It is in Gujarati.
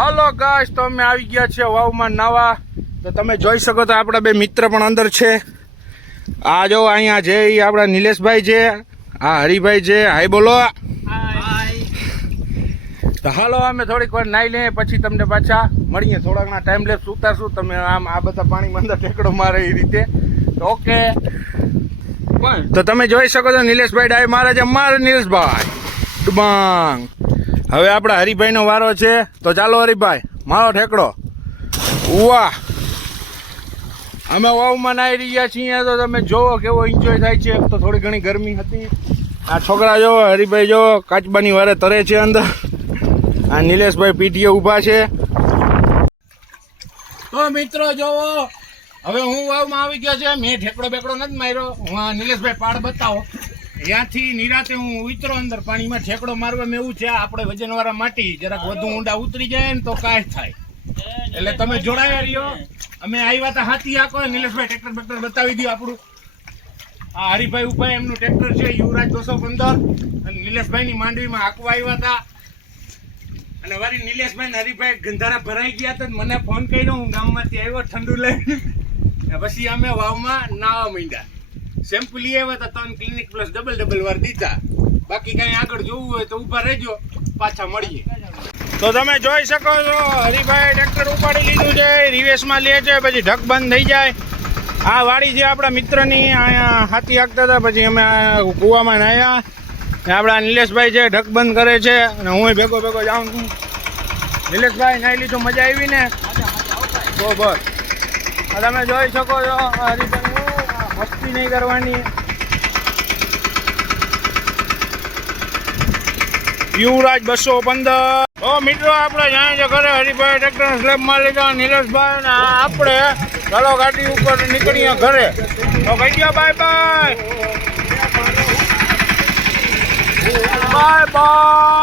હાલો ગાઈસ, તો અમે આવી ગયા છે વાવમાં નાવા. તો તમે જોઈ શકો તો આપણા બે મિત્ર પણ અંદર છે. આ જો અહીંયા છે એ આપણા નિલેશભાઈ છે, આ હરિભાઈ છે. હાય બોલો. તો હાલો અમે થોડીક વાર નાઈ લઈએ, પછી તમને પાછા મળીએ. થોડા ઘણા ટાઈમ લેપ્સ ઉતારશું. તમે આમ આ બધા પાણીમાં અંદર ટેકડો મારે એ રીતે. તો ઓકે, તો તમે જોઈ શકો છો નિલેશભાઈ ડાય મારે છે. અમારે નિલેશભાઈ ડુબાંગ. હવે આપણા હરિભાઈનો વારો છે. તો ચાલો હરિભાઈ, મારો ઠેકડો. વાહ, અમે વાવમાં નાહી રહ્યા છીએ. તો તમે જોવો કેવો એન્જોય થાય છે. તો થોડી ઘણી ગરમી હતી. આ છોકરા જોવો, હરિભાઈ જોવો કાચબાની વારે તરે છે અંદર. આ નિલેશભાઈ પીઠીએ ઊભા છે. તો મિત્રો જોવો, હવે હું વાવમાં આવી ગયો છે. મેં ઠેકડો બેકડો નથી માર્યો. હું નિલેશભાઈ પાડ બતાવો. ત્યાંથી નિરાતે હું ઉતરો અંદર પાણીમાં. ઠેકડો મારવામાં એવું છે, આપણે વજનવાળા માટી જરાક વધુ ઊંડા ઉતરી જાય ને તો કાંઈ થાય. એટલે તમે જોડાયા રહ્યો. અમે આવ્યા હતા હાથી આખો. નિલેશભાઈ ટ્રેક્ટર બેક્ટર બતાવી દો આપણું. આ હરિભાઈ ઉપાય એમનું ટ્રેક્ટર છે યુવરાજ 215. અને નિલેશભાઈની માંડવીમાં આંકવા આવ્યા હતા. અને વારી નિલેશભાઈ ને હરિભાઈ ગંધારા ભરાઈ ગયા હતા. મને ફોન કર્યો, હું ગામમાંથી આવ્યો ઠંડુ લઈને. પછી અમે વાવમાં નાવા માંડ્યા. શેમ્પુ લઈ આવ્યા હતા 3 ક્લિનિક પ્લસ ડબલ વાર દીધા. બાકી કઈ આગળ જોવું હોય તો ઉભા રહેજો, પાછા મળીએ. તો તમે જોઈ શકો છો હરિભાઈ ટ્રેક્ટર ઉપાડી લીધું છે, રિવેશમાં લે છે, પછી ઢક બંધ થઈ જાય. આ વાડી છે આપણા મિત્રની. અહીંયા હાથી હાંકતા હતા, પછી અમે કૂવામાં નાહ્યા. આપણા નિલેશભાઈ છે ઢક બંધ કરે છે, અને હું ભેગો જાઉં છું. નિલેશભાઈ નાહી લીધું, મજા આવી ને? બરોબર. તમે જોઈ શકો છો હરિભાઈ મસ્તી નહીં કરવાની. યુવરાજ 215. ઓ મિત્રો, આપણે જાય છે ઘરે. હરિભાઈ ટ્રેક્ટર સ્લેબ માં લીધા. નિલેશભાઈ ને આપણે ચાલો ગાડી ઉપર નીકળીએ ઘરે. તો કહી દો બાય બાય. Bye bye.